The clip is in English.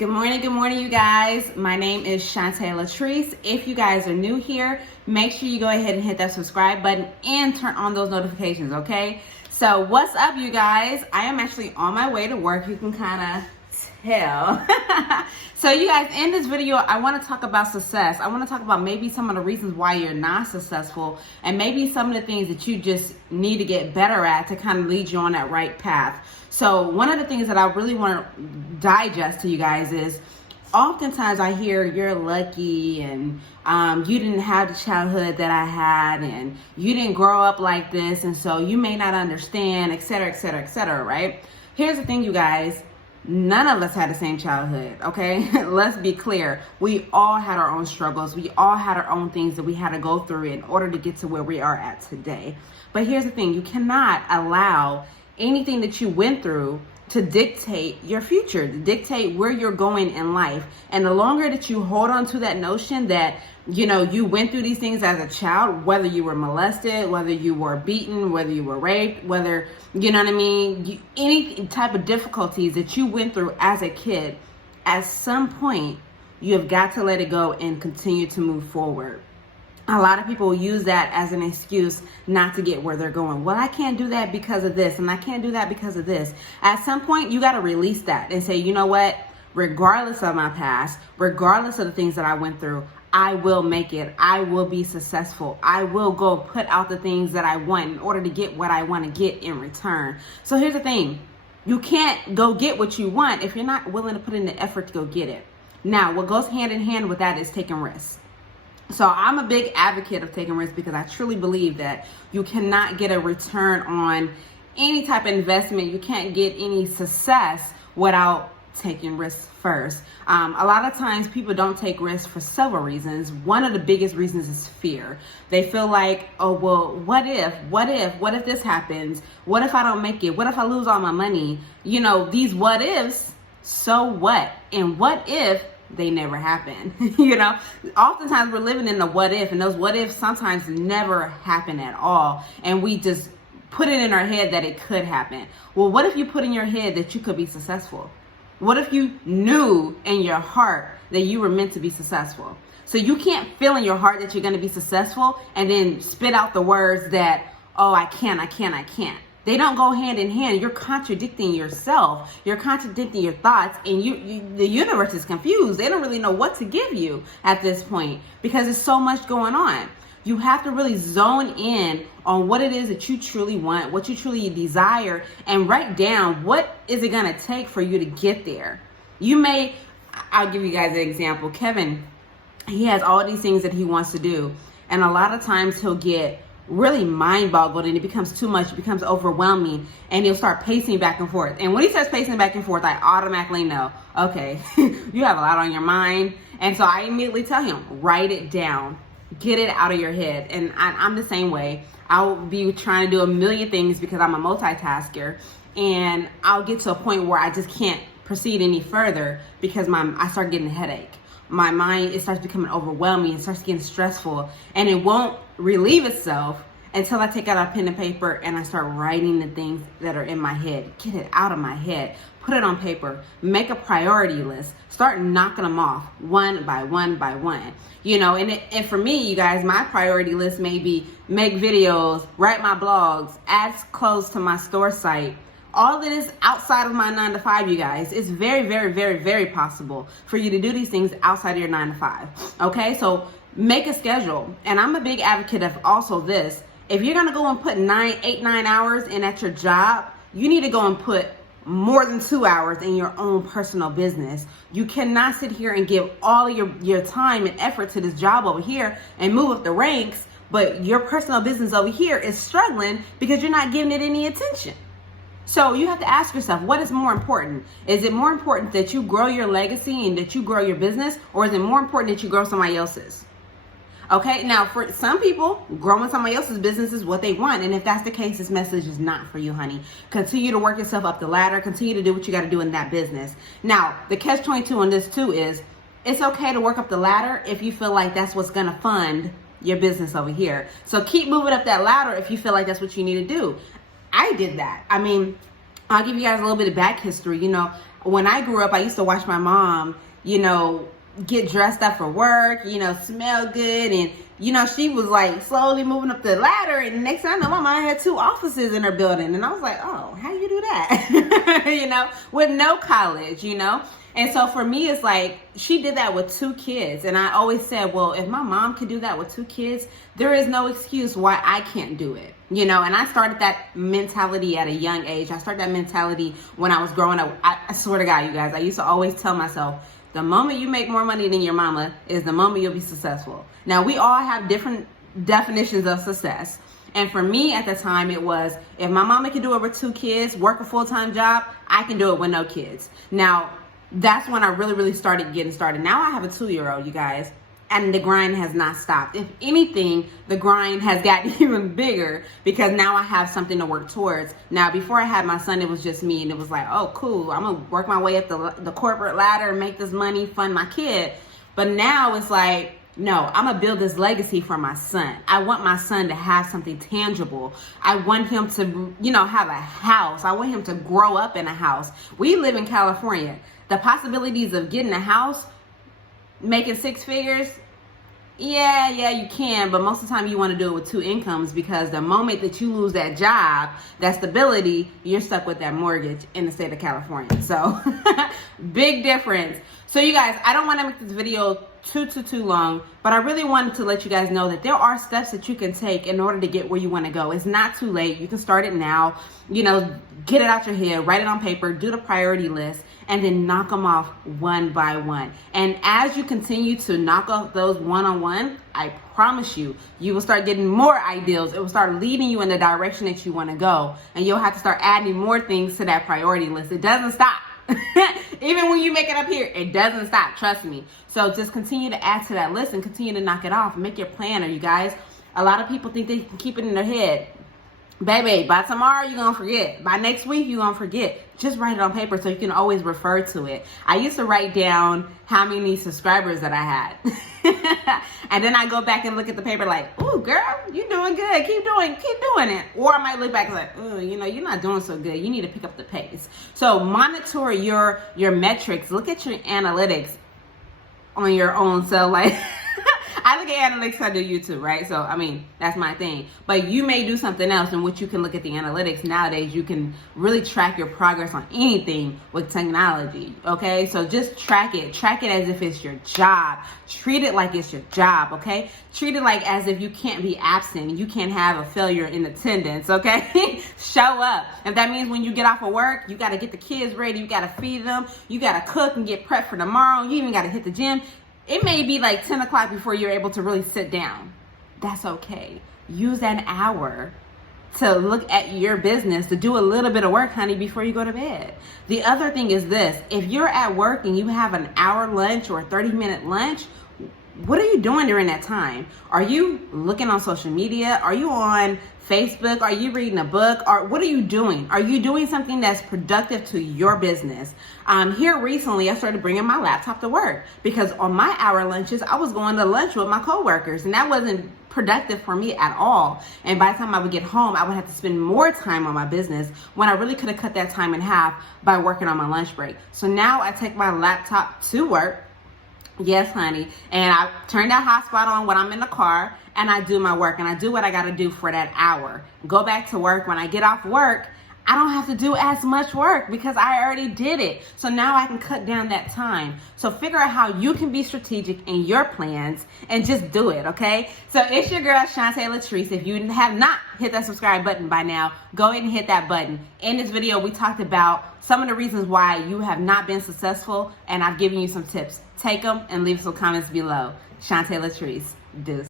Good morning, you guys. My name is Shantae Latrese. If you guys are new here, make sure you go ahead and hit that subscribe button and turn on those notifications, okay? So what's up, you guys? I am actually on my way to work. You can kind of tell. So you guys, in this video, I want to talk about success. I want to talk about maybe some of the reasons why you're not successful and maybe some of the things that you just need to get better at to kind of lead you on that right path. So one of the things that I really want to digest to you guys is oftentimes I hear you're lucky and you didn't have the childhood that I had and you didn't grow up like this, and so you may not understand, etc., etc., etc., right? Here's the thing, you guys. None of us had the same childhood, okay? Let's be clear. We all had our own struggles. We all had our own things that we had to go through in order to get to where we are at today. But here's the thing. You cannot allow anything that you went through to dictate your future, to dictate where you're going in life. And the longer that you hold on to that notion that, you know, you went through these things as a child, whether you were molested, whether you were beaten, whether you were raped, whether, you know what I mean, any type of difficulties that you went through as a kid, at some point, you have got to let it go and continue to move forward. A lot of people use that as an excuse not to get where they're going. Well, I can't do that because of this, and I can't do that because of this. At some point, you got to release that and say, you know what? Regardless of my past, regardless of the things that I went through, I will make it. I will be successful. I will go put out the things that I want in order to get what I want to get in return. So here's the thing. You can't go get what you want if you're not willing to put in the effort to go get it. Now, what goes hand in hand with that is taking risks. So I'm a big advocate of taking risks because I truly believe that you cannot get a return on any type of investment. You can't get any success without taking risks first. A lot of times people don't take risks for several reasons. One of the biggest reasons is fear. They feel like, oh, well, what if this happens? What if I don't make it? What if I lose all my money? You know, these what ifs, so what? And what if they never happen? You know, oftentimes we're living in the what if, and those what ifs sometimes never happen at all. And we just put it in our head that it could happen. Well, what if you put in your head that you could be successful? What if you knew in your heart that you were meant to be successful? So you can't feel in your heart that you're going to be successful and then spit out the words that, oh, I can't. They don't go hand in hand. You're contradicting yourself. You're contradicting your thoughts, and the universe is confused. They don't really know what to give you at this point because there's so much going on. You have to really zone in on what it is that you truly want, what you truly desire, and write down what is it going to take for you to get there. I'll give you guys an example. Kevin, he has all these things that he wants to do, and a lot of times he'll get really mind-boggled and it becomes too much, it becomes overwhelming, and he'll start pacing back and forth. And when he starts pacing back and forth, I automatically know, okay, you have a lot on your mind. And so I immediately tell him, write it down, get it out of your head. And I'm the same way. I'll be trying to do a million things because I'm a multitasker, and I'll get to a point where I just can't proceed any further because I start getting a headache. My mind, it starts becoming overwhelming, it starts getting stressful, and it won't relieve itself until I take out a pen and paper and I start writing the things that are in my head. Get it out of my head, put it on paper, make a priority list, start knocking them off one by one by one. You know, and for me, you guys, my priority list may be make videos, write my blogs, add clothes to my store site. All of it is outside of my 9 to 5, you guys. It's very, very, very, very possible for you to do these things outside of your 9 to 5. Okay, so make a schedule. And I'm a big advocate of also this. If you're gonna go and put 8, 9 hours in at your job, you need to go and put more than 2 hours in your own personal business. You cannot sit here and give all of your time and effort to this job over here and move up the ranks, but your personal business over here is struggling because you're not giving it any attention. So you have to ask yourself, what is more important? Is it more important that you grow your legacy and that you grow your business, or is it more important that you grow somebody else's? Okay, now for some people, growing somebody else's business is what they want. And if that's the case, this message is not for you, honey. Continue to work yourself up the ladder. Continue to do what you got to do in that business. Now, the catch-22 on this too is it's okay to work up the ladder if you feel like that's what's going to fund your business over here. So keep moving up that ladder if you feel like that's what you need to do. I did that. I mean, I'll give you guys a little bit of back history. You know, when I grew up, I used to watch my mom, get dressed up for work, smell good. And, she was like slowly moving up the ladder. And the next thing I know, my mom had 2 offices in her building. And I was like, oh, how you do that? With no college, And so for me, it's like she did that with 2 kids. And I always said, well, if my mom could do that with 2 kids, there is no excuse why I can't do it. And I started that mentality at a young age. I started that mentality when I was growing up. I swear to God, you guys, I used to always tell myself, the moment you make more money than your mama is the moment you'll be successful. Now, we all have different definitions of success. And for me at the time, it was, if my mama can do it with 2 kids, work a full-time job, I can do it with no kids. Now, that's when I really started getting started. Now I have a 2-year-old, you guys, and the grind has not stopped. If anything, the grind has gotten even bigger because now I have something to work towards. Now, before I had my son, it was just me, and it was like, oh, cool, I'm gonna work my way up the corporate ladder and make this money, fund my kid. But now it's like, no, I'm gonna build this legacy for my son. I want my son to have something tangible. I want him to, have a house. I want him to grow up in a house. We live in California. The possibilities of getting a house, making 6 figures, yeah, you can, but most of the time you want to do it with 2 incomes, because the moment that you lose that job, that stability, you're stuck with that mortgage in the state of California. So big difference. So you guys, I don't want to make this video too long, but I really wanted to let you guys know that there are steps that you can take in order to get where you want to go. It's not too late. You can start it now, get it out your head, write it on paper, do the priority list, and then knock them off one by one. And as you continue to knock off those one-on-one, I promise you, you will start getting more ideals. It will start leading you in the direction that you want to go. And you'll have to start adding more things to that priority list. It doesn't stop. Even when you make it up here, it doesn't stop. Trust me. So just continue to add to that list and continue to knock it off. Make your planner, you guys. A lot of people think they can keep it in their head. Baby, by tomorrow, you're going to forget. By next week, you're going to forget. Just write it on paper so you can always refer to it. I used to write down how many subscribers that I had. And then I go back and look at the paper like, ooh, girl, you're doing good. Keep doing it. Or I might look back and like, oh, you're not doing so good. You need to pick up the pace. So monitor your metrics. Look at your analytics on your own. So like, I look at analytics, I do YouTube, right? So, that's my thing. But you may do something else in which you can look at the analytics. Nowadays, you can really track your progress on anything with technology, okay? So just track it. Track it as if it's your job. Treat it like it's your job, okay? Treat it like as if you can't be absent. You can't have a failure in attendance, okay? Show up. If that means when you get off of work, you got to get the kids ready. You got to feed them. You got to cook and get prepped for tomorrow. You even got to hit the gym. It may be like 10 o'clock before you're able to really sit down. That's okay. Use that hour to look at your business, to do a little bit of work, honey, before you go to bed. The other thing is this. If you're at work and you have an hour lunch or a 30-minute lunch, what are you doing during that time? Are you looking on social media? Are you on Facebook? Are you reading a book? Or what are you doing? Are you doing something that's productive to your business? Here recently, I started bringing my laptop to work because on my hour lunches, I was going to lunch with my coworkers, and that wasn't productive for me at all. And by the time I would get home, I would have to spend more time on my business when I really could have cut that time in half by working on my lunch break. So now I take my laptop to work. Yes, honey. And I turn that hotspot on when I'm in the car, and I do my work, and I do what I got to do for that hour. Go back to work. When I get off work, I don't have to do as much work because I already did it. So now I can cut down that time. So figure out how you can be strategic in your plans and just do it, okay? So it's your girl, Shantae Latrese. If you have not hit that subscribe button by now, go ahead and hit that button. In this video, we talked about some of the reasons why you have not been successful, and I've given you some tips. Take them and leave some comments below. Shantae Latrese. Deuce.